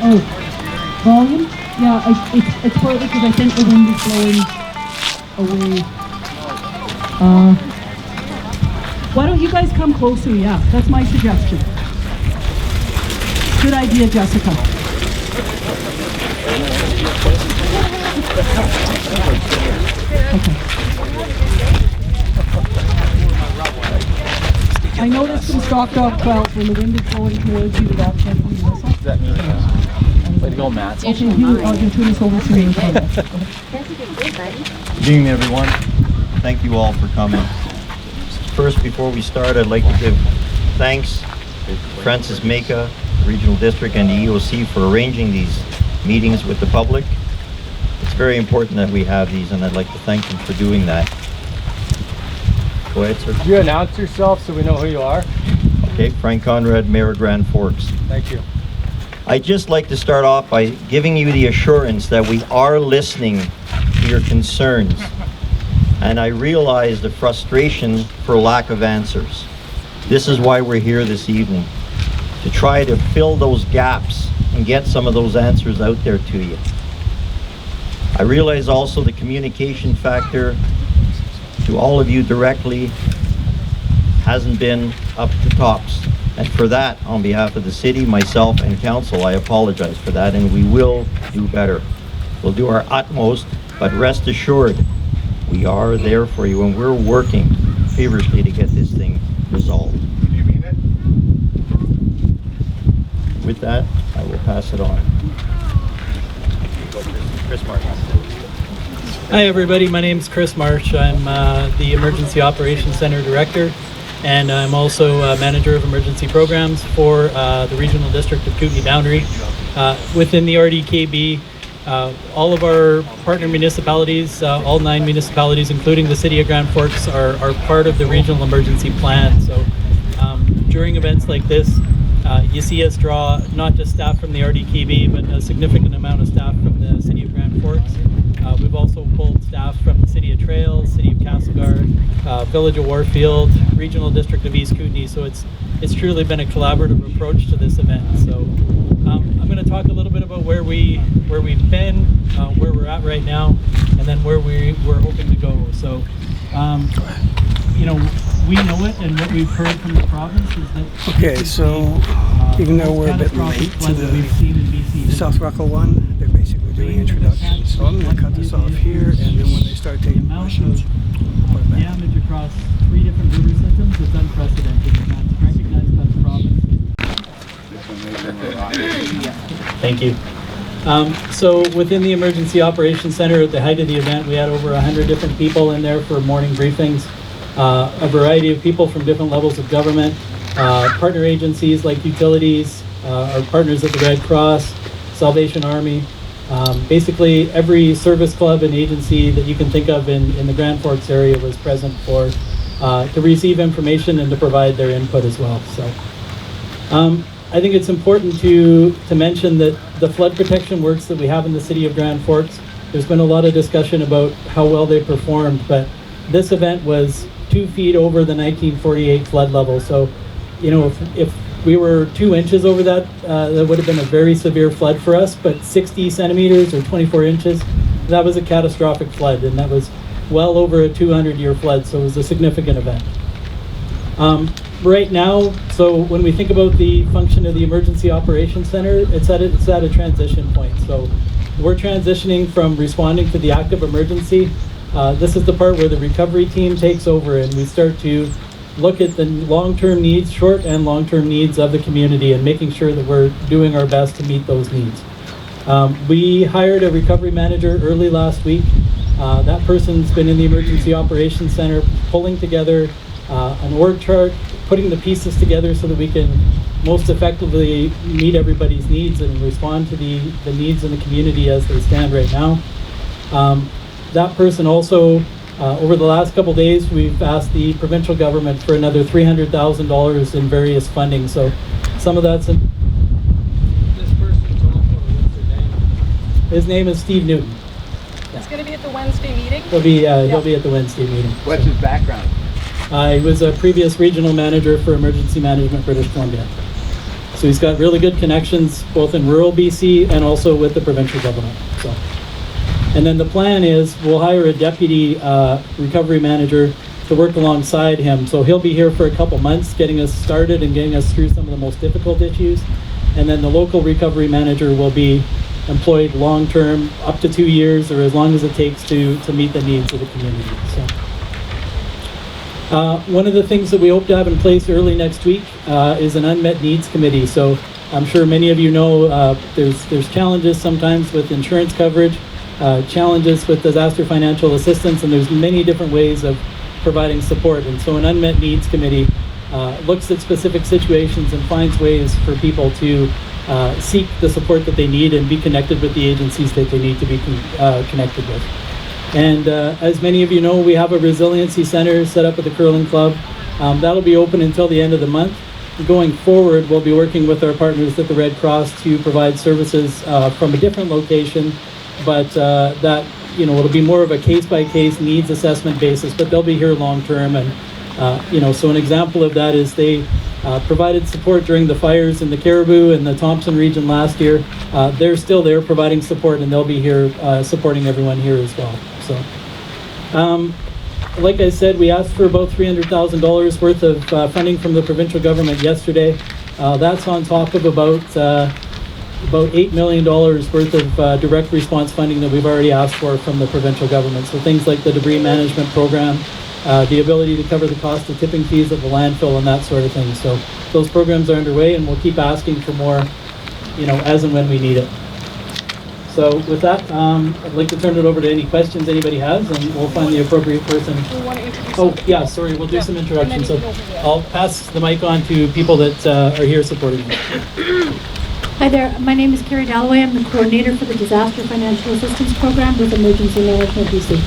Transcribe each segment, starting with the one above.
Oh, volume? Yeah, it's partly because I think the wind is blowing away. Why don't you guys come closer? Yeah, that's my suggestion. Good idea, Jessica. Okay. I noticed some stock dog trout when the wind is blowing towards you without checking the whistle. Does that mean way to go, Matt? Okay, I'll turn this over to you. Good evening, everyone. Thank you all for coming. First, before we start, I'd like to give thanks to Francis Maka, Regional District, and the EOC for arranging these meetings with the public. It's very important that we have these, and I'd like to thank them for doing that. Go ahead, sir. Could you announce yourself so we know who you are? Okay, Frank Conrad, Mayor of Grand Forks. Thank you. I'd just like to start off by giving you the assurance that we are listening to your concerns. And I realize the frustration for lack of answers. This is why we're here this evening, to try to fill those gaps and get some of those answers out there to you. I realize also the communication factor to all of you directly hasn't been up to tops. And for that, on behalf of the city, myself, and council, I apologize for that, and we will do better. We'll do our utmost, but rest assured, we are there for you, and we're working feverishly to get this thing resolved. Do you mean it? With that, I will pass it on. Chris Marsh. Hi everybody, my name is Chris Marsh. I'm the Emergency Operations Center Director, and I'm also Manager of Emergency Programs for the Regional District of Kootenay Boundary. Within the RDKB, all of our partner municipalities, all 9 municipalities, including the City of Grand Forks, are part of the Regional Emergency Plan. So during events like this, you see us draw not just staff from the RDKB, but a significant amount of staff from the City of Grand Forks. We've also pulled staff from the City of Trails, City of Castlegar, Village of Warfield, Regional District of East Kootenay. So it's truly been a collaborative approach to this event. So I'm going to talk a little bit about where we've been, where we're at right now, and then where we're hoping to go. So you know, we know it, and what we've heard from the province is that okay, so even though we're a bit late to the South Ruckle one, they're basically doing introductions. So I'm going to cut this off here, and then when they start taking questions, I'll put it back. Damage across 3 different river systems is unprecedented, and that's recognized by the province. Thank you. So within the Emergency Operations Center, at the height of the event, we had over 100 different people in there for morning briefings. A variety of people from different levels of government, partner agencies like utilities, our partners at the Red Cross, Salvation Army, basically every service club and agency that you can think of in the Grand Forks area was present for to receive information and to provide their input as well. So I think it's important to mention that the flood protection works that we have in the City of Grand Forks, there's been a lot of discussion about how well they performed, but this event was 2 feet over the 1948 flood level. So, you know, if we were 2 inches over that, that would have been a very severe flood for us, but 60 centimeters or 24 inches, that was a catastrophic flood, and that was well over a 200-year flood, so it was a significant event. Right now, so when we think about the function of the Emergency Operations Center, it's at a transition point. So we're transitioning from responding to the active emergency. This is the part where the recovery team takes over, and we start to look at the long-term needs, short and long-term needs of the community, and making sure that we're doing our best to meet those needs. We hired a recovery manager early last week. That person's been in the Emergency Operations Center pulling together an org chart, putting the pieces together so that we can most effectively meet everybody's needs and respond to the needs in the community as they stand right now. That person also, over the last couple days, we've asked the provincial government for another $300,000 in various funding. So some of that's in. This person, what's their name? His name is Steve Newton. It's going to be at the Wednesday meeting? He'll be at the Wednesday meeting. What's his background? He was a previous regional manager for Emergency Management British Columbia. So he's got really good connections both in rural BC and also with the provincial government. So, and then the plan is we'll hire a deputy recovery manager to work alongside him. So he'll be here for a couple months, getting us started and getting us through some of the most difficult issues. And then the local recovery manager will be employed long-term, up to 2 years or as long as it takes to meet the needs of the community. So, one of the things that we hope to have in place early next week is an unmet needs committee. So I'm sure many of you know there's challenges sometimes with insurance coverage, challenges with disaster financial assistance, and there's many different ways of providing support. And so an unmet needs committee looks at specific situations and finds ways for people to seek the support that they need and be connected with the agencies that they need to be connected with. And as many of you know, we have a resiliency center set up at the Curling Club. That'll be open until the end of the month. Going forward, we'll be working with our partners at the Red Cross to provide services from a different location, but that, you know, it'll be more of a case-by-case needs assessment basis, but they'll be here long-term. And you know, so an example of that is they provided support during the fires in the Caribou and the Thompson region last year. They're still there providing support, and they'll be here supporting everyone here as well. So, like I said, we asked for about $300,000 worth of funding from the provincial government yesterday. That's on top of about $8 million worth of direct response funding that we've already asked for from the provincial government. So things like the debris management program, the ability to cover the cost of tipping fees at the landfill and that sort of thing. So those programs are underway, and we'll keep asking for more, you know, as and when we need it. So with that, I'd like to turn it over to any questions anybody has, and we'll find the appropriate person. We want to introduce Oh, yeah, sorry, we'll do some introductions. So I'll pass the mic on to people that are here supporting me. Hi there, my name is Carrie Dalloway. I'm the coordinator for the Disaster Financial Assistance Program with Emergency Management BC.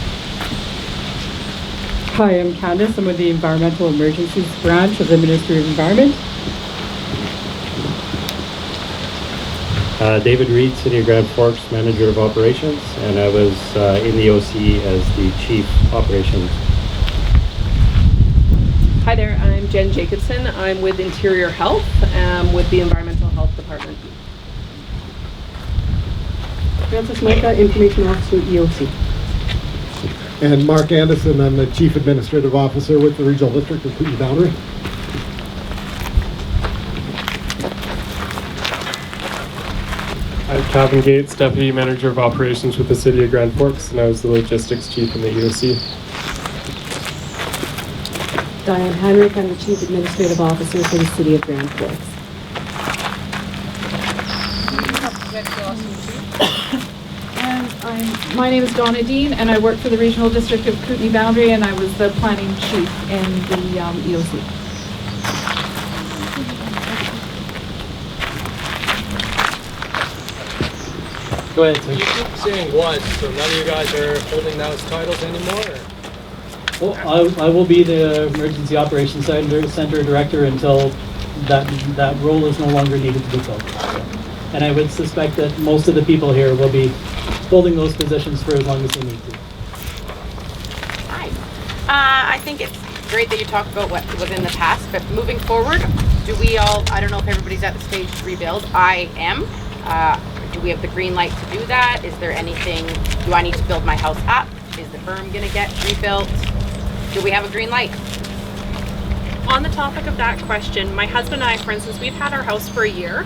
Hi, I'm Candace. I'm with the Environmental Emergencies Branch of the Ministry of Environment. David Reed, City of Grand Forks Manager of Operations, and I was in the OC as the Chief Operations. Hi there, I'm Jen Jacobson. I'm with Interior Health, with the Environmental Health Department. Francis Micah, Information Officer, EOC. And Mark Anderson, I'm the Chief Administrative Officer with the Regional District of Kootenay Boundary. I'm Calvin Gates, Deputy Manager of Operations with the City of Grand Forks, and I was the Logistics Chief in the EOC. Diane Henrik, I'm the Chief Administrative Officer for the City of Grand Forks. And my name is Donna Dean, and I work for the Regional District of Kootenay Boundary, and I was the Planning Chief in the EOC. Go ahead, sir. You keep saying was, so none of you guys are holding those titles anymore? Or? Well, I will be the Emergency Operations Center Director until that role is no longer needed to be filled. And I would suspect that most of the people here will be holding those positions for as long as they need to. Hi. I think it's great that you talk about what was in the past, but moving forward, do we all, I don't know if everybody's at the stage to rebuild. I am. Do we have the green light to do that? Is there anything, do I need to build my house up? Is the berm gonna get rebuilt? Do we have a green light? On the topic of that question, my husband and I, for instance, we've had our house for a year.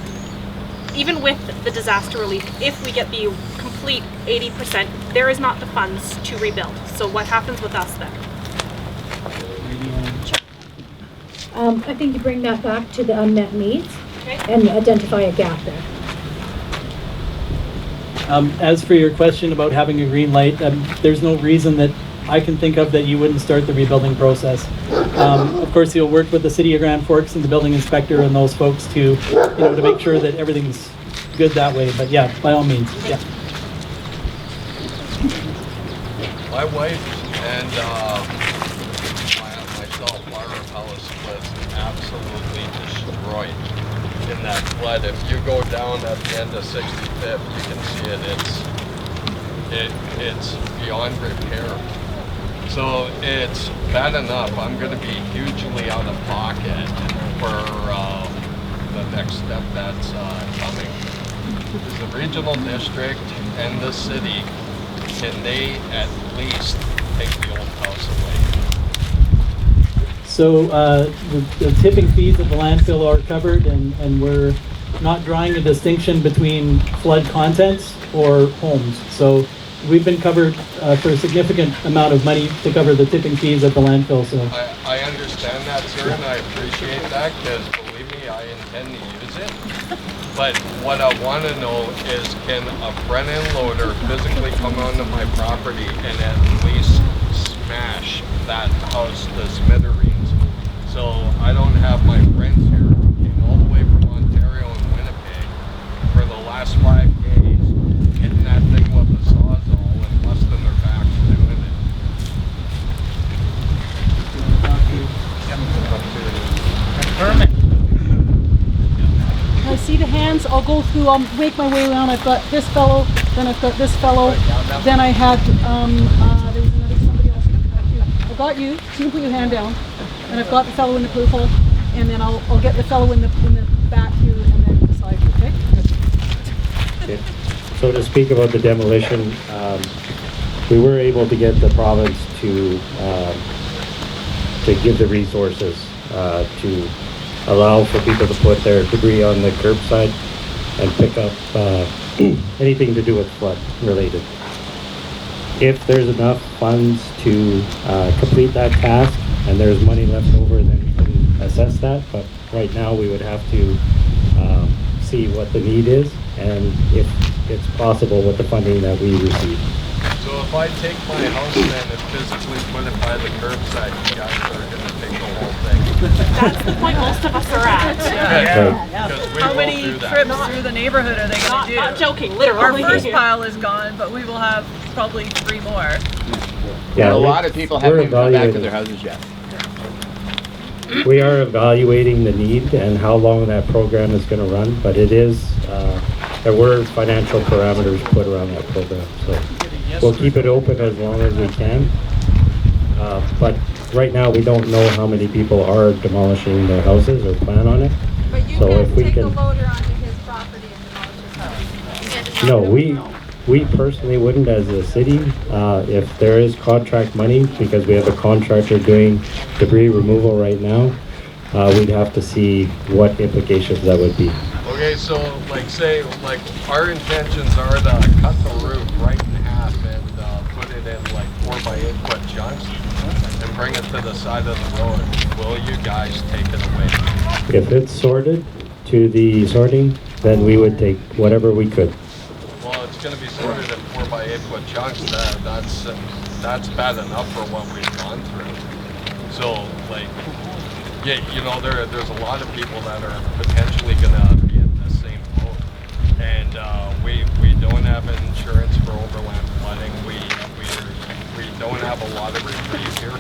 Even with the disaster relief, if we get the complete 80%, there is not the funds to rebuild. So what happens with us then? I think you bring that back to the unmet needs and identify a gap there. As for your question about having a green light, there's no reason that I can think of that you wouldn't start the rebuilding process. Of course, you'll work with the City of Grand Forks and the building inspector and those folks to, to make sure that everything's good that way. But yeah, by all means, yeah. My wife and myself, our house was absolutely destroyed in that flood. If you go down at the end of 65th, you can see it. It's beyond repair. So it's bad enough I'm going to be hugely out of pocket for the next step that's coming. Is the regional district and the city, can they at least take the old house away? So the tipping fees at the landfill are covered, and we're not drawing a distinction between flood contents or homes. So we've been covered for a significant amount of money to cover the tipping fees at the landfill. So I understand that, sir, and I appreciate that, because believe me, I intend to use it. But what I want to know is, can a front end loader physically come onto my property and at least smash that house to smithereens? So I don't have my friends here who came all the way from Ontario and Winnipeg for the last 5 days hitting that thing with a sawzall and busting their backs doing it. Permit. I see the hands. I'll go through. I'll make my way around. I've got this fellow, then I've got this fellow, then I had there was another somebody else. I got you. So you can put your hand down, and I've got the fellow in the purple, and then I'll get the fellow in the back here, and then beside you. Okay. Okay. So to speak about the demolition, we were able to get the province to give the resources to allow for people to put their debris on the curbside and pick up anything to do with flood related. If there's enough funds to complete that task and there's money left over, then we can assess that. But right now we would have to see what the need is and if it's possible with the funding that we receive. So if I take my house then and physically put it by the curbside, you guys are going to take the whole thing. That's the point most of us are at. How many trips through the neighborhood are they going to do? Not joking, literally. Our first pile is gone, but we will have probably 3 more. Yeah, a lot of people haven't even come back to their houses yet. We are evaluating the need and how long that program is going to run, but it is, there were financial parameters put around that program. So we'll keep it open as long as we can. But right now we don't know how many people are demolishing their houses or plan on it. But you so can't if we take can, a loader onto his property and demolish his house. no, we personally wouldn't as a city. If there is contract money, because we have a contractor doing debris removal right now, we'd have to see what implications that would be. Okay, so like say, like our intentions are to cut the roof right in half and put it in like 4x8 foot chunks and bring it to the side of the road. Will you guys take it away? If it's sorted to the sorting, then we would take whatever we could. Well, it's going to be sorted in 4x8 foot chunks. That's bad enough for what we've gone through. So like, yeah, you know, there's a lot of people that are potentially going to be in the same boat, and we don't have insurance for overland flooding. We don't have a lot of reprieve here,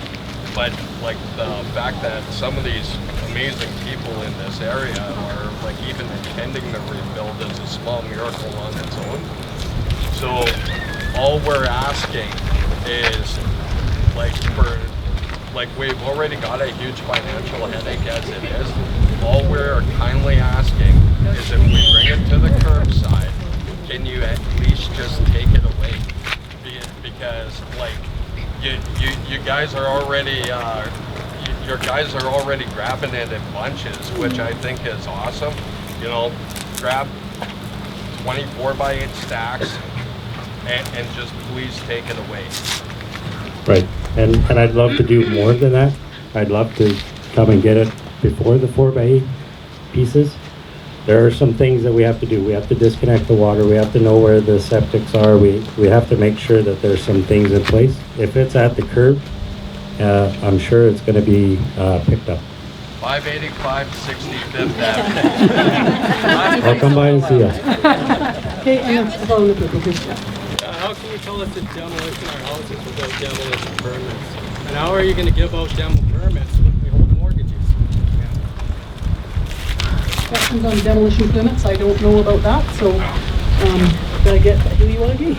but like the fact that some of these amazing people in this area are like even intending to rebuild is a small miracle on its own. So all we're asking is like we've already got a huge financial headache as it is. All we're kindly asking is if we bring it to the curbside, can you at least just take it away? Because like you guys are already your guys are already grabbing it in bunches, which I think is awesome. You know, grab 24x8 stacks and just please take it away. Right, and I'd love to do more than that. I'd love to come and get it before the 4x8 pieces. There are some things that we have to do. We have to disconnect the water. We have to know where the septics are. We have to make sure that there's some things in place. If it's at the curb, I'm sure it's going to be picked up. 585 65th Avenue. I'll come by and see us. Okay, and then follow the purple. How can you tell us to demolition our houses without demolition permits? And how are you going to give out demo permits when we hold mortgages? Questions on demolition permits? I don't know about that, so did I get who you want to be?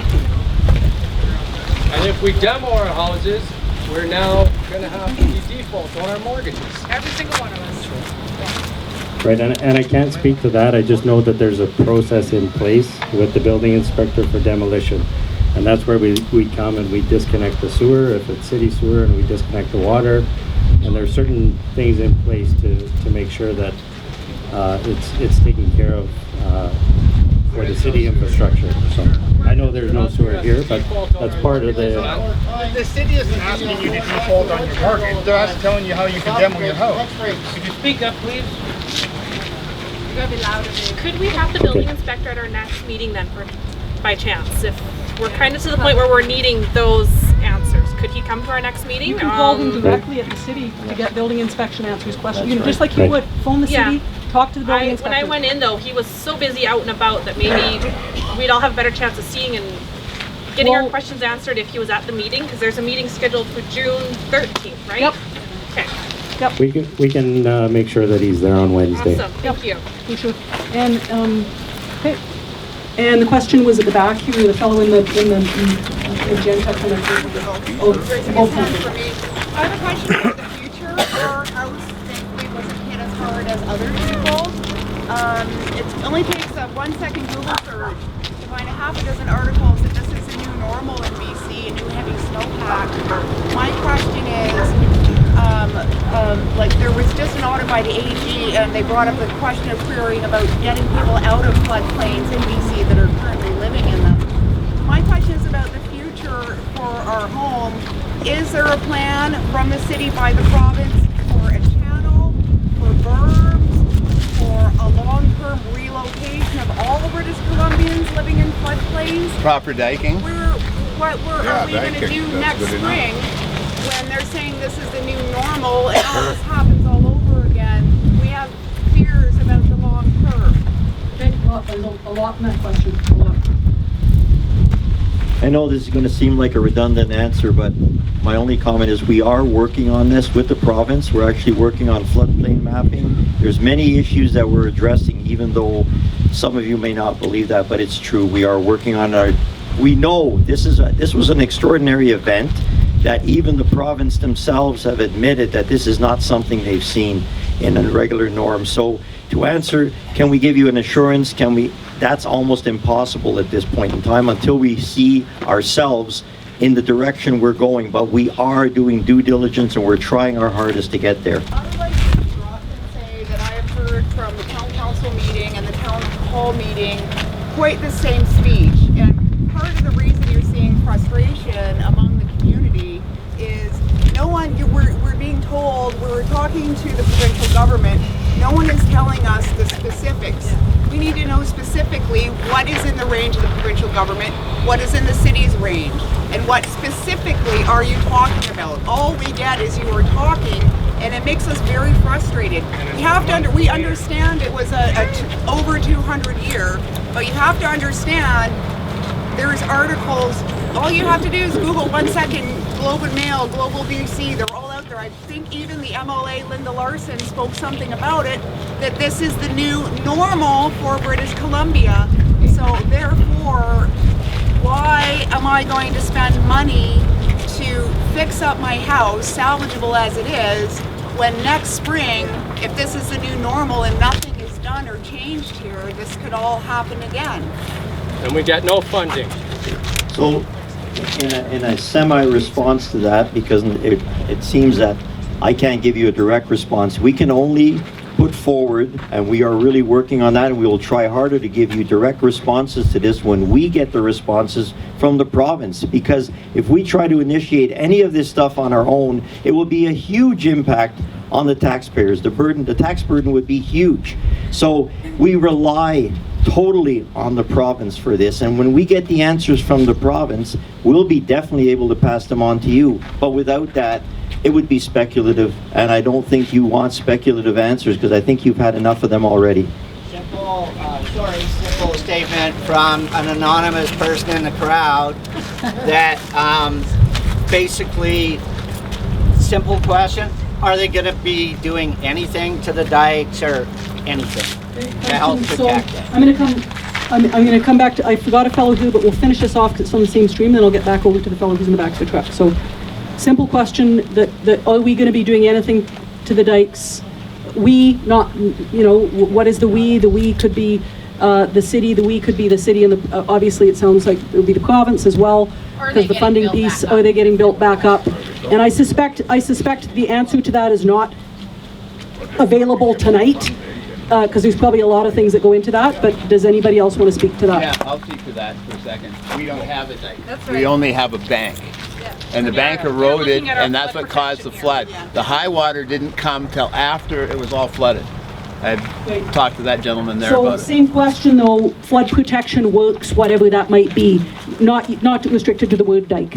And if we demo our houses, we're now going to have to be default on our mortgages. Every single one of us. Right, and I can't speak to that. I just know that there's a process in place with the building inspector for demolition. And that's where we come and we disconnect the sewer, if it's city sewer, and we disconnect the water. And there's certain things in place to make sure that it's taken care of for the city infrastructure. So I know there's no sewer here, but that's part of the... The city isn't asking you to default on your mortgage. They're just telling you how you can demo your house. Could you speak up, please? You gotta be louder. Could we have the building inspector at our next meeting then, by chance? If we're kind of to the point where we're needing those answers, could he come to our next meeting? You can call him directly at the city to get building inspection answers questions. You know, just like you would phone the city, talk to the building inspector. When I went in though, he was so busy out and about that maybe we'd all have a better chance of seeing and getting our questions answered if he was at the meeting, because there's a meeting scheduled for June 13th, right? Yep. Okay. Yep. We can make sure that he's there on Wednesday. Awesome. Thank you. We should. And okay. And the question was at the back here, the fellow in the agenda kind of. I have a question about the future. Our house, thankfully, wasn't hit as hard as other people. It only takes a 1-second Google search to find a half a dozen articles that this is a new normal in BC, a new heavy snowpack. My question is, like there was just an audit by the AG, and they brought up the question of querying about getting people out of floodplains in BC that are currently living in them. My question is about the future for our home. Is there a plan from the city by the province for a channel, for berms, for a long-term relocation of all the British Columbians living in floodplains? Proper diking? What are we going to do next spring when they're saying this is the new normal and all this happens all over again? We have fears about the long term. There's a lot in that question. A lot. I know this is going to seem like a redundant answer, but my only comment is we are working on this with the province. We're actually working on floodplain mapping. There's many issues that we're addressing, even though some of you may not believe that, but it's true. We are working on our... We know this was an extraordinary event that even the province themselves have admitted that this is not something they've seen in a regular norm. So to answer, can we give you an assurance? That's almost impossible at this point in time until we see ourselves in the direction we're going. But we are doing due diligence and we're trying our hardest to get there. I would like to say that I have heard from the town council meeting and the town hall meeting quite the same speech. And part of the reason you're seeing frustration among the community is we're being told, we're talking to the provincial government, no one is telling us the specifics. We need to know specifically what is in the range of the provincial government, what is in the city's range, and what specifically are you talking about. All we get is you are talking, and it makes us very frustrated. We understand it was over 200 year, but you have to understand there's articles. All you have to do is Google 1 second Globe and Mail, Global BC, they're all out there. I think even the MLA, Linda Larson, spoke something about it, that this is the new normal for British Columbia. So therefore, why am I going to spend money to fix up my house, salvageable as it is, when next spring, if this is the new normal and nothing is done or changed here, this could all happen again? And we get no funding. So, in a semi-response to that, because it seems that I can't give you a direct response, we can only put forward, and we are really working on that, and we will try harder to give you direct responses to this when we get the responses from the province. Because if we try to initiate any of this stuff on our own, it will be a huge impact on the taxpayers. The tax burden would be huge. So we rely totally on the province for this, and when we get the answers from the province, we'll be definitely able to pass them on to you. But without that, it would be speculative, and I don't think you want speculative answers, because I think you've had enough of them already. Simple statement from an anonymous person in the crowd that basically, simple question, are they going to be doing anything to the dikes or anything to help protect it? I'm going to come back to, I forgot a fellow who, but we'll finish this off because it's on the same stream, then I'll get back over to the fellow who's in the back of the truck. So, simple question, that are we going to be doing anything to the dikes we, not, you know, what is the we? The we could be the city, the we could be the city, and obviously it sounds like it would be the province as well, because the funding piece, are they getting built back up? And I suspect the answer to that is not available tonight, because there's probably a lot of things that go into that, but does anybody else want to speak to that? Yeah, I'll speak to that for a second. We don't have it. That's We right. only have a bank. And the bank eroded, and that's what caused the flood. The high water didn't come till after it was all flooded. I've talked to that gentleman there about it. So same question though, flood protection works, whatever that might be, not restricted to the word dike.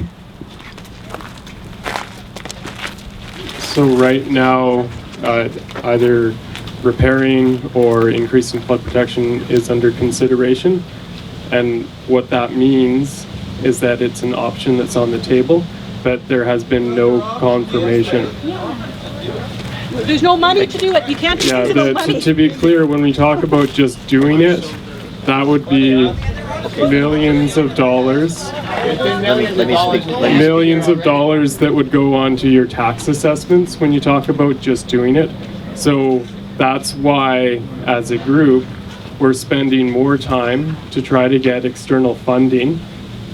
So right now, either repairing or increasing flood protection is under consideration. And what that means is that it's an option that's on the table, but there has been no confirmation. There's no money to do it. You can't just use no money. To be clear, when we talk about just doing it, that would be millions of dollars. Millions of dollars that would go onto your tax assessments when you talk about just doing it. So that's why, as a group, we're spending more time to try to get external funding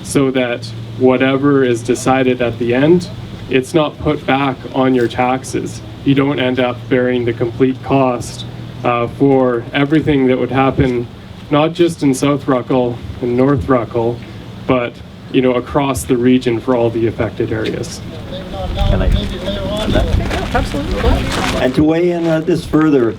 so that whatever is decided at the end, it's not put back on your taxes. You don't end up bearing the complete cost for everything that would happen, not just in South Ruckle and North Ruckle, but you know, across the region for all the affected areas. Can I? Absolutely. And to weigh in on this further,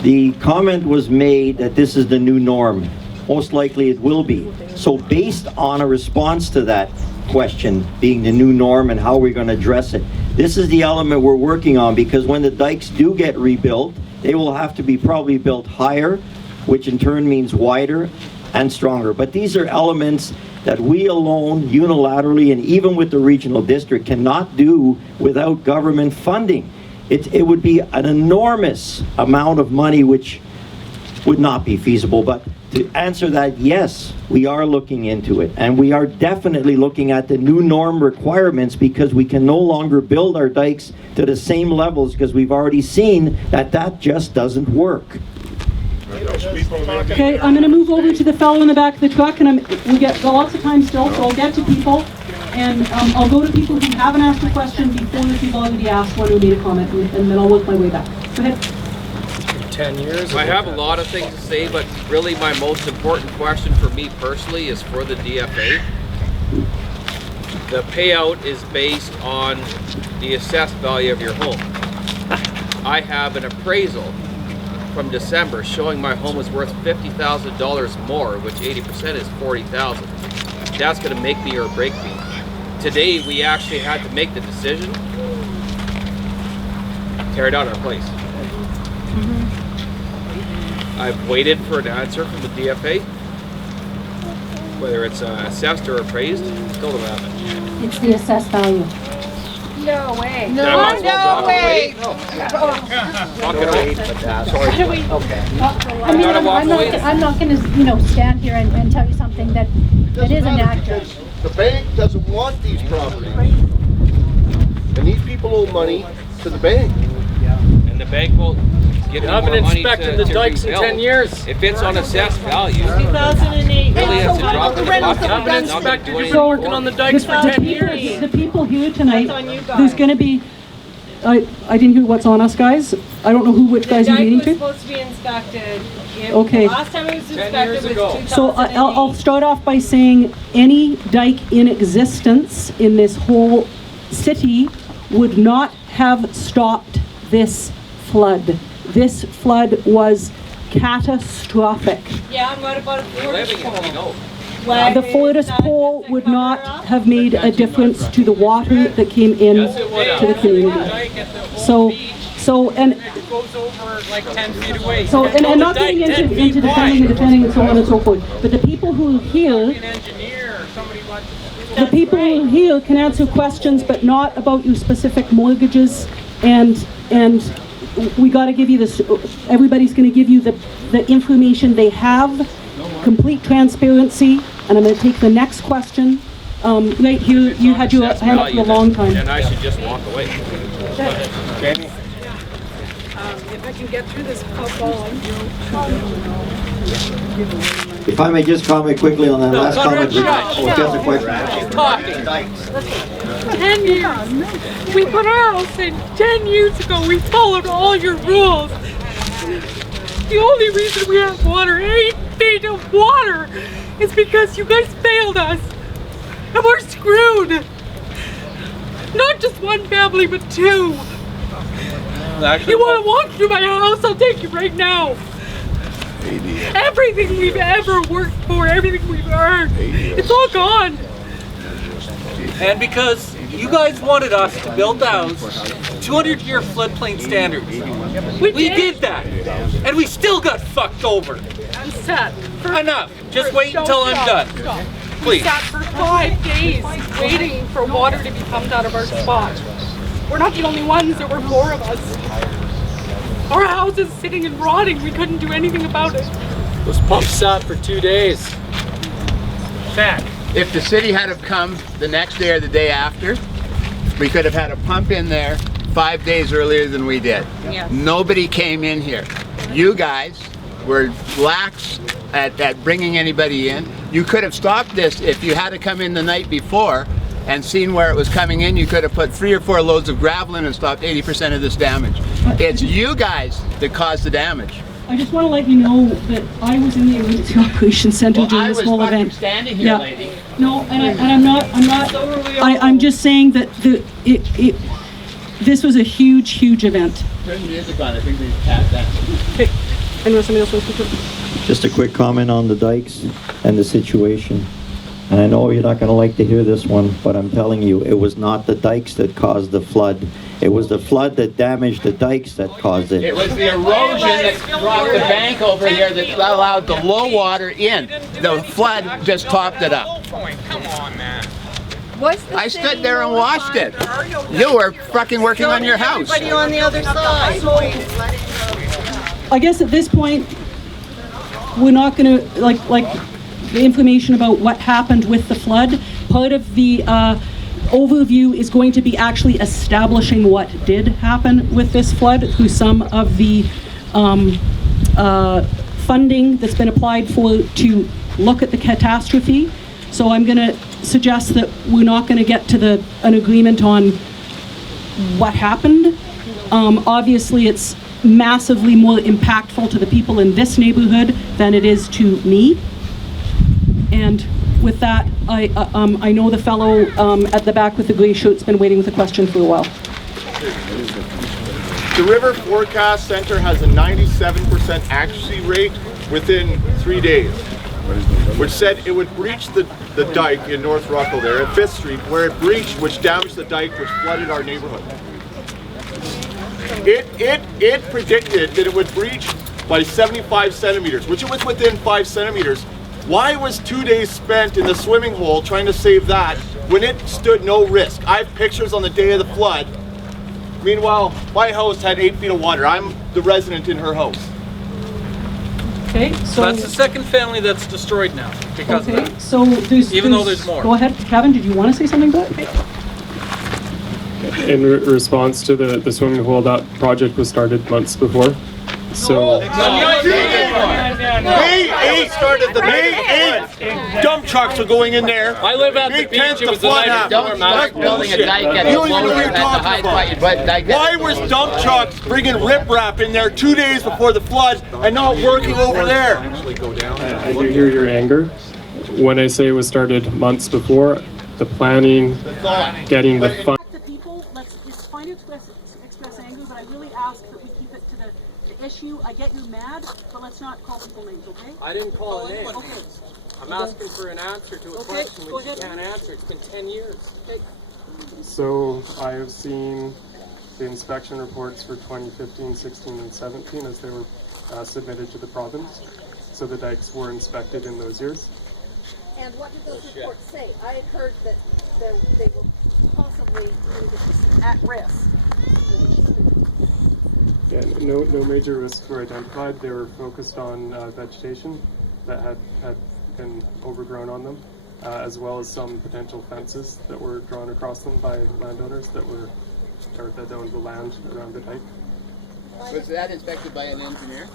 the comment was made that this is the new norm. Most likely it will be. So based on a response to that question being the new norm and how we're going to address it, this is the element we're working on, because when the dikes do get rebuilt, they will have to be probably built higher, which in turn means wider and stronger. But these are elements that we alone, unilaterally, and even with the regional district, cannot do without government funding. It would be an enormous amount of money which would not be feasible. But to answer that, yes, we are looking into it, and we are definitely looking at the new norm requirements, because we can no longer build our dikes to the same levels, because we've already seen that that just doesn't work. Okay, I'm going to move over to the fellow in the back of the truck, and we got lots of time still, so I'll get to people, and I'll go to people who haven't asked a question before the people already asked one who made a comment, and then I'll work my way back. Go ahead. 10 years. I have a lot of things to say, but really my most important question for me personally is for the DFA. The payout is based on the assessed value of your home. I have an appraisal from December showing my home was worth $50,000 more, which 80% is $40,000. That's going to make me or break me. Today we actually had to make the decision, tear down our place. I've waited for an answer from the DFA, whether it's assessed or appraised, still don't have it. It's the assessed value. No way. No way. I'm not going to, stand here and tell you something that isn't accurate. The bank doesn't want these properties. And these people owe money to the bank. And the bank will give them more money to dikes in 10 years. If it's on assessed value, 2008. really has to drop in the bucket. It's not going to do anything. Working on the dikes for 10 years. The people here tonight, there's going to be, I didn't hear what's on us, guys. I don't know which guys you're meeting to. The dike was supposed to be inspected. Okay. Last time it was inspected was 2008. So I'll start off by saying any dike in existence in this whole city would not have stopped this flood. This flood was catastrophic. Yeah, and what about a Florida's pole? The Florida's pole would not have made a difference to the water that came in to the community. So and It goes over like 10 feet away. so and I'm not getting into defending and so on and so forth. But the people who are here, can answer questions, but not about your specific mortgages, and we got to give you this. Everybody's going to give you the information they have, complete transparency. And I'm going to take the next question. Right here, you had your hand up for a long time. And I should just walk away. If I can get through this football. If I may just comment quickly on that last comment. Just a question. 10 years. We put our house in 10 years ago. We followed all your rules. The only reason we have water, 8 feet of water, is because you guys failed us. And we're screwed. Not just one family, but 2. Actually, You want to walk through my house? I'll take you right now. Everything we've ever worked for, everything we've earned, it's all gone. And because you guys wanted us to build the house 200-year floodplain standards, we did that. And we still got fucked over. I'm set. Enough. Just wait until I'm done. Please. We sat for 5 days waiting for water to be pumped out of our spot. We're not the only ones, there were 4 of us. Our house is sitting and rotting, we couldn't do anything about it. Those pumps sat for 2 days. Fact. If the city had have come the next day or the day after, we could have had a pump in there 5 days earlier than we did. Yes. Nobody came in here. You guys were lax at bringing anybody in. You could have stopped this if you had to come in the night before and seen where it was coming in. You could have put 3 or 4 loads of gravel in and stopped 80% of this damage. It's you guys that caused the damage. I just want to let you know that I was in the emergency operations center during this whole event. I was standing here, lady. No, I'm just saying that this was a huge event. Turn the music on, I think we tapped that. Okay. Anyone, somebody else wants to talk? Just a quick comment on the dikes and the situation. And I know you're not going to like to hear this one, but I'm telling you, it was not the dikes that caused the flood. It was the flood that damaged the dikes that caused it. It was the erosion that brought the bank over here that allowed the low water in. The flood just topped it up. Come on, man. I stood there and watched it. You were fucking working on your house. Everybody on the other side. I guess at this point, we're not going to, like the information about what happened with the flood, part of the overview is going to be actually establishing what did happen with this flood through some of the funding that's been applied for to look at the catastrophe. So I'm going to suggest that we're not going to get to an agreement on what happened. Obviously, it's massively more impactful to the people in this neighborhood than it is to me. And with that, I know the fellow at the back with the gray shirt's been waiting with a question for a while. The River Forecast Center has a 97% accuracy rate within 3 days, which said it would breach the dike in North Ruckle there at 5th Street, where it breached, which damaged the dike, which flooded our neighborhood. It predicted that it would breach by 75 centimeters, which it was within 5 centimeters. Why was 2 days spent in the swimming hole trying to save that when it stood no risk? I have pictures on the day of the flood. Meanwhile, my house had 8 feet of water. I'm the resident in her house. Okay, So that's the second family that's destroyed now because of that. So Even though there's more. Go ahead, Kevin, did you want to say something about it? In response to the swimming hole, that project was started months before. So May 8th started the May 8th. Dump trucks were going in there. I live at the beach. It was the night before. Don't start building a dike at the high dike. Why was dump trucks bringing riprap in there 2 days before the flood and not working over there? I do hear your anger. When I say it was started months before, the planning, getting the fund. It's fine to express anger, but I really ask that we keep it to the issue. I get you mad, but let's not call people names, okay? I didn't call a name. Okay. I'm asking for an answer to a question which you can't answer. It's been 10 years. Okay. So I have seen the inspection reports for 2015, 16, and 17 as they were submitted to the province. So the dikes were inspected in those years. And what did those reports say? I had heard that they were possibly at risk. Yeah, no major risks were identified. They were focused on vegetation that had been overgrown on them, as well as some potential fences that were drawn across them by landowners that owned the land around the dike. Was that inspected by an engineer?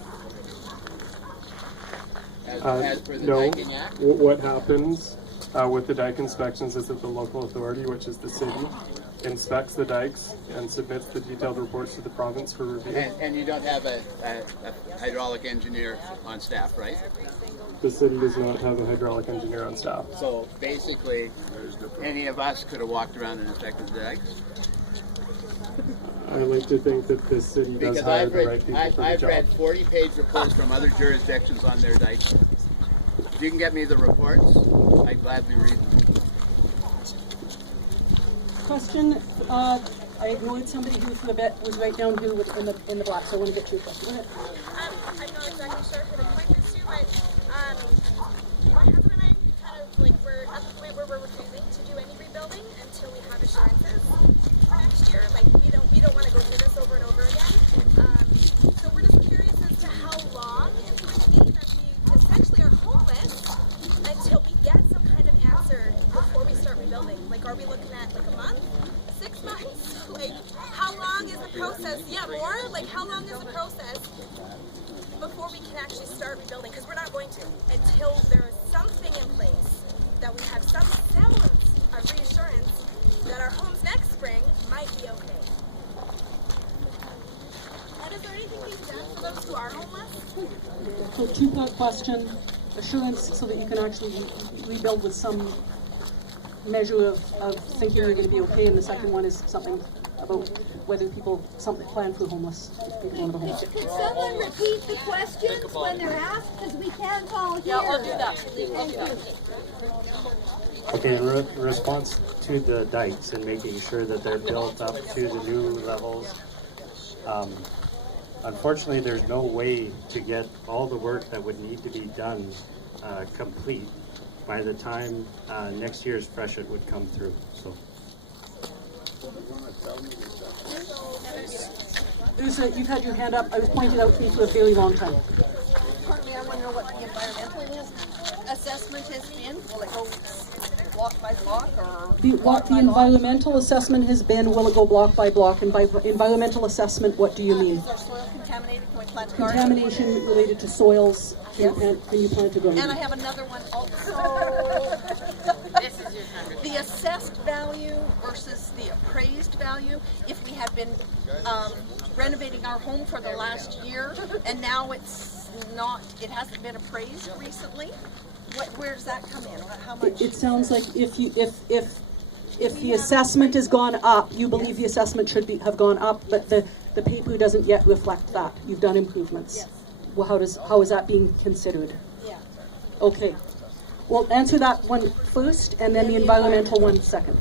As per the No. Diking Act? What happens with the dike inspections is that the local authority, which is the city, inspects the dikes and submits the detailed reports to the province for review. And you don't have a hydraulic engineer on staff, right? The city does not have a hydraulic engineer on staff. So basically, any of us could have walked around and inspected the dikes? I like to think that the city Because does hire the right people for the I've job. read 40-page reports from other jurisdictions on their dikes. If you can get me the reports, I'd gladly read them. Question, I ignored somebody who for a bit was right down here in the black, so I want to get you. I'm not exactly sure who to point this to, but my husband and I kind of like we're at the point where we're refusing to do any rebuilding until we have assurances for next year. Like we don't want to go through this over and over again. So we're just curious as to how long it's going to be that we essentially are homeless until we get some kind of answer before we start rebuilding. Like are we looking at like a month? 6 months? Like how long is the process? Yeah, more? Like how long is the process before we can actually start rebuilding? Because we're not going to until there is something in place that we have some semblance of reassurance that our homes next spring might be okay. And is there anything being done for those who are homeless? So two-part question, assurance so that you can actually rebuild with some measure of thinking you're going to be okay, and the second one is something about whether people something plan for homeless. Could someone repeat the questions when they're asked? Because we can't all hear. Yeah, I'll do that. Thank you. In response to the dikes and making sure that they're built up to the new levels, unfortunately there's no way to get all the work that would need to be done complete by the time next year's freshet would come through. So. You've had your hand up. I was pointed out to me for a fairly long time. Pardon me, I want to know what the environmental assessment has been. Will it go block by block or? The environmental assessment has been, will it go block by block? And by environmental assessment, what do you mean? Is our soil contaminated? Can we plant gardens? Contamination related to soils. Yes. And you plant a garden. And I have another one also. This is your time. The assessed value versus the appraised value. If we have been renovating our home for the last year and now it's not, it hasn't been appraised recently, where does that come in? How much? It sounds like if the assessment has gone up, you believe the assessment should have gone up, but the paper doesn't yet reflect that. You've done improvements. Yes. Well, how is that being considered? Yeah. Okay. Well, answer that one first, and then the environmental one second.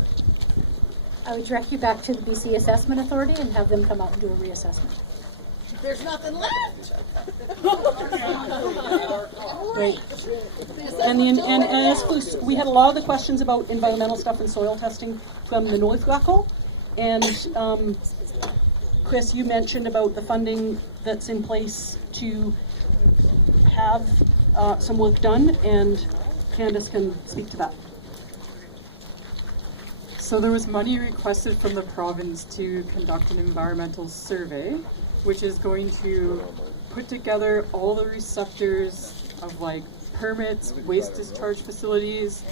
I would direct you back to the BC Assessment Authority and have them come out and do a reassessment. There's nothing left. Great. And as first, we had a lot of the questions about environmental stuff and soil testing from the North Ruckle, and Chris, you mentioned about the funding that's in place to have some work done, and Candace can speak to that. So there was money requested from the province to conduct an environmental survey, which is going to put together all the receptors of like permits, waste discharge facilities,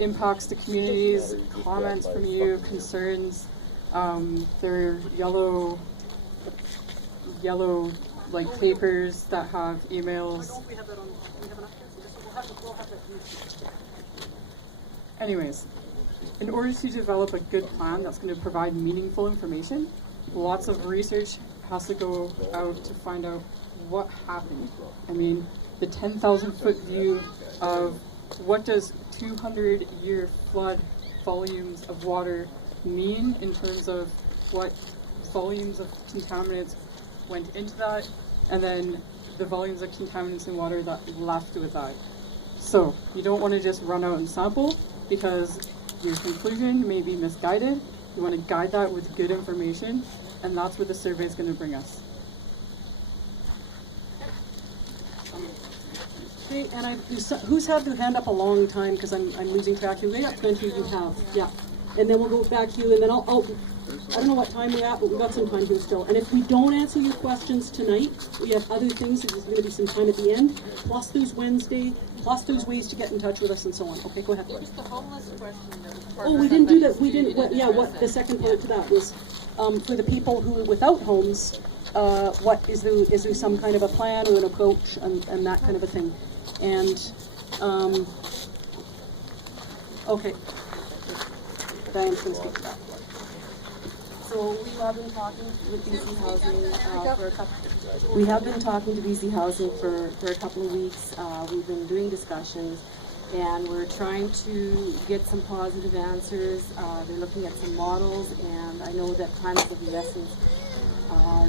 impacts to communities, comments from you, concerns. There are yellow like papers that have emails. Anyways, in order to develop a good plan that's going to provide meaningful information, lots of research has to go out to find out what happened. I mean, the 10,000-foot view of what does 200-year flood volumes of water mean in terms of what volumes of contaminants went into that, and then the volumes of contaminants in water that left with that. So you don't want to just run out and sample, because your conclusion may be misguided. You want to guide that with good information, and that's what the survey is going to bring us. Okay, and who's had their hand up a long time, because I'm losing track. You right up eventually you have. Yeah. and then we'll go back to you, and then I don't know what time we're at, but we've got some time here still. And if we don't answer your questions tonight, we have other things, so there's gonna be some time at the end, plus there's Wednesday, plus there's ways to get in touch with us and so on. Okay, go ahead. There was the homeless question that was part Oh, of we didn't do that, we didn't, what the second part to that was, for the people who are without homes, is there some kind of a plan or an approach and that kind of a thing? And, okay. Diane's gonna speak to that. So we have been talking with BC Housing for a couple. We have been talking to BC Housing for a couple of weeks. We've been doing discussions, and we're trying to get some positive answers. They're looking at some models, and I know that time is of the essence.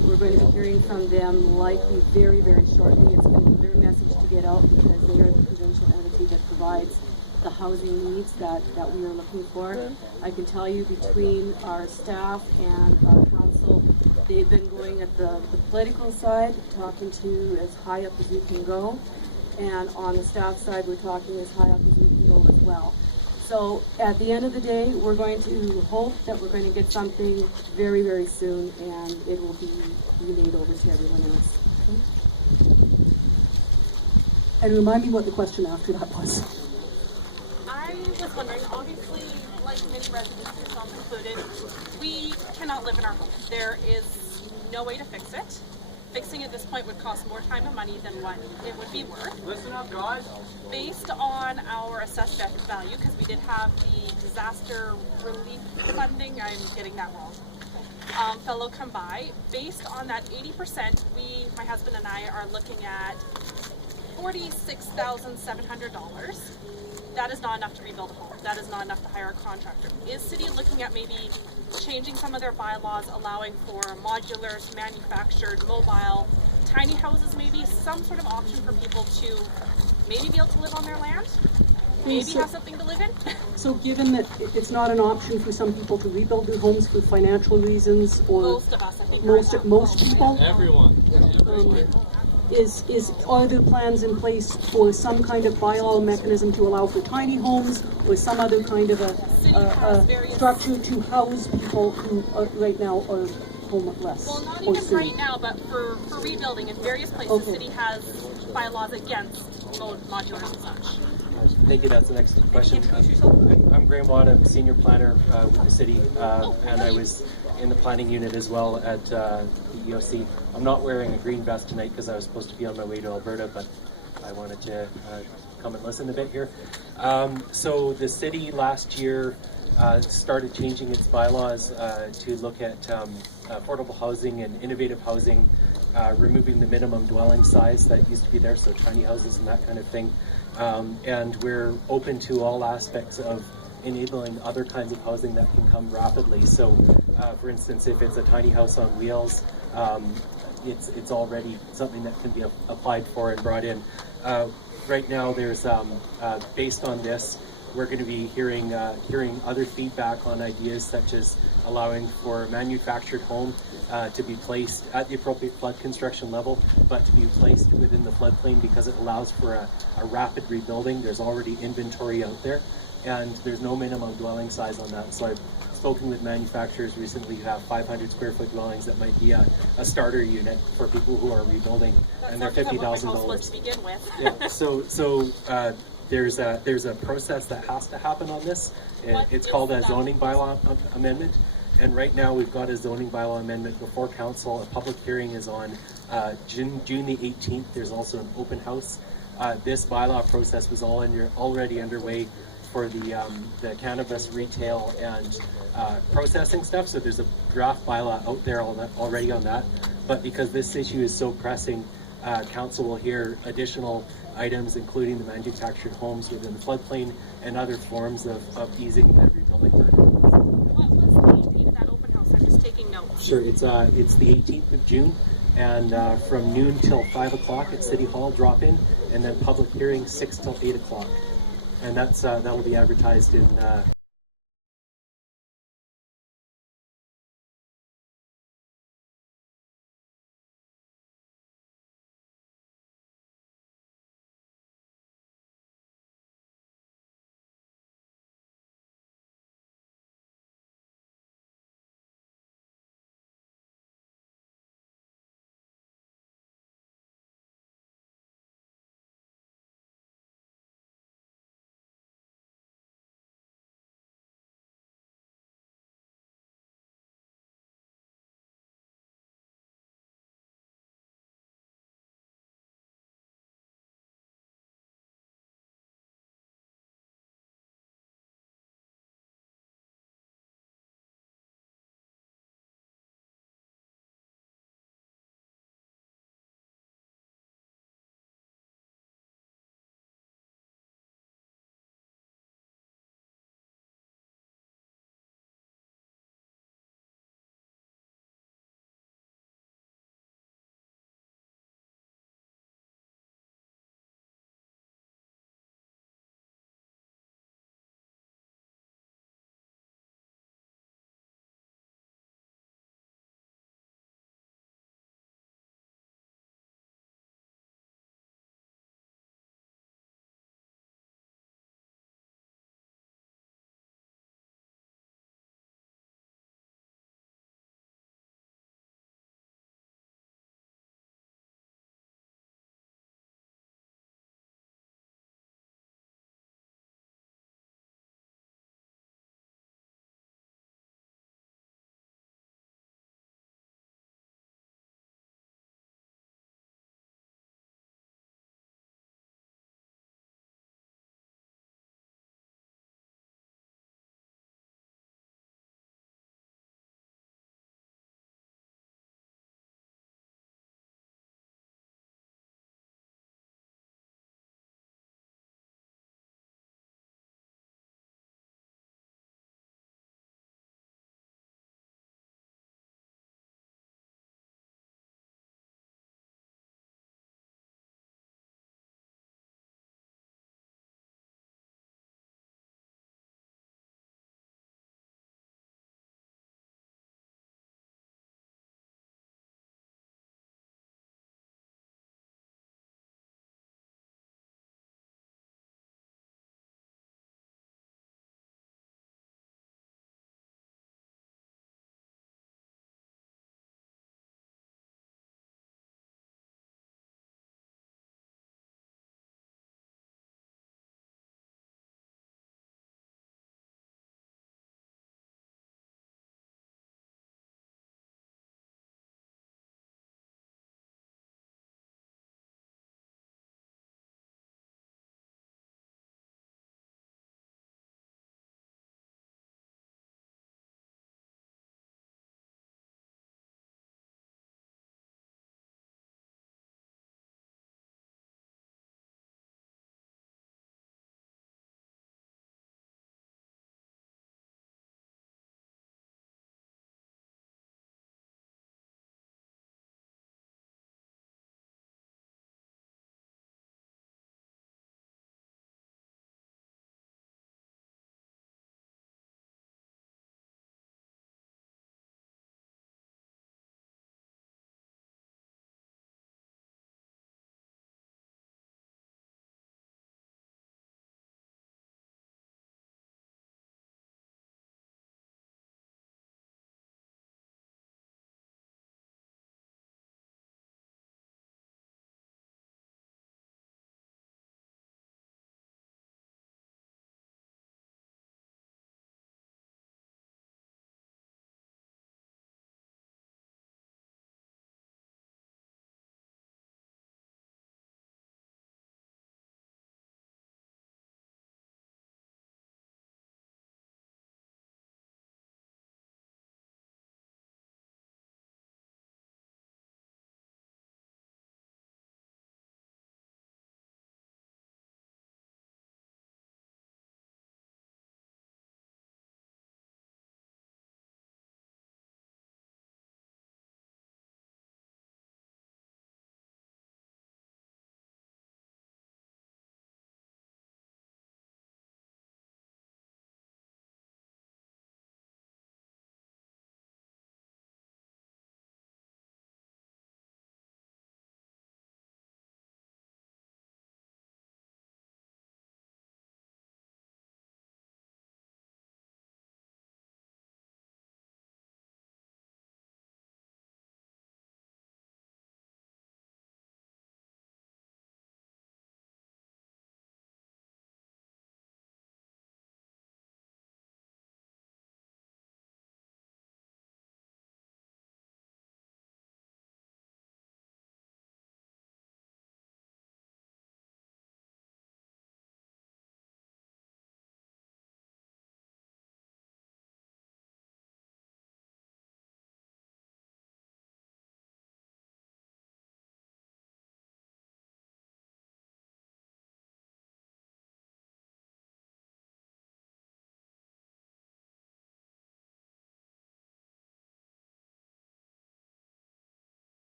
We're going to be hearing from them likely very, very shortly. It's been their message to get out because they are the provincial entity that provides the housing needs that we are looking for. I can tell you between our staff and our council, they've been going at the political side, talking to as high up as we can go. And on the staff side, we're talking as high up as we can go as well. So at the end of the day, we're going to hope that we're going to get something very, very soon, and it will be relayed over to everyone else. And remind me what the question after that was. I was wondering, obviously, like many residents, myself included, we cannot live in our homes. There is no way to fix it. Fixing it at this point would cost more time and money than what it would be worth. Listen up, guys. Based on our assessed value, because we did have the disaster relief funding, I'm getting that wrong, fellow come by. Based on that 80%, my husband and I are looking at $46,700. That is not enough to rebuild a home. That is not enough to hire a contractor. Is city looking at maybe changing some of their bylaws, allowing for modulars, manufactured, mobile, tiny houses, maybe some sort of option for people to maybe be able to live on their land? Maybe have something to live in? So given that it's not an option for some people to rebuild their homes for financial reasons, or most of us, I think, most people, everyone. Are there plans in place for some kind of bylaw mechanism to allow for tiny homes or some other kind of a structure to house people who right now are homeless? Well, not even right now, but for rebuilding in various places, the city has bylaws against modular and such. Thank you, that's an excellent question. I'm Graham Watt, I'm senior planner for the city, and I was in the planning unit as well at EOC. I'm not wearing a green vest tonight because I was supposed to be on my way to Alberta, but I wanted to come and listen a bit here. So the city last year started changing its bylaws to look at affordable housing and innovative housing, removing the minimum dwelling size that used to be there, so tiny houses and that kind of thing. And we're open to all aspects of enabling other kinds of housing that can come rapidly. So, for instance, if it's a tiny house on wheels, it's already something that can be applied for and brought in. Right now, there's based on this, we're going to be hearing other feedback on ideas such as allowing for a manufactured home to be placed at the appropriate flood construction level, but to be placed within the floodplain because it allows for a rapid rebuilding. There's already inventory out there, and there's no minimum dwelling size on that. So I've spoken with manufacturers recently who have 500 square foot dwellings that might be a starter unit for people who are rebuilding, and they're $50,000. To begin with. Yeah. So there's a process that has to happen on this, and it's called a zoning bylaw amendment. And right now we've got a zoning bylaw amendment before council. A public hearing is on June the 18th. There's also an open house. This bylaw process was already underway for the cannabis retail and processing stuff. So there's a draft bylaw out there already on that. But because this issue is so pressing, council will hear additional items, including the manufactured homes within the floodplain and other forms of easing the rebuilding time. What was the date of that open house? I'm just taking notes. Sure, it's the 18th of June, and from noon till 5 o'clock at City Hall drop-in, and then public hearing 6 till 8 o'clock. And that'll be advertised in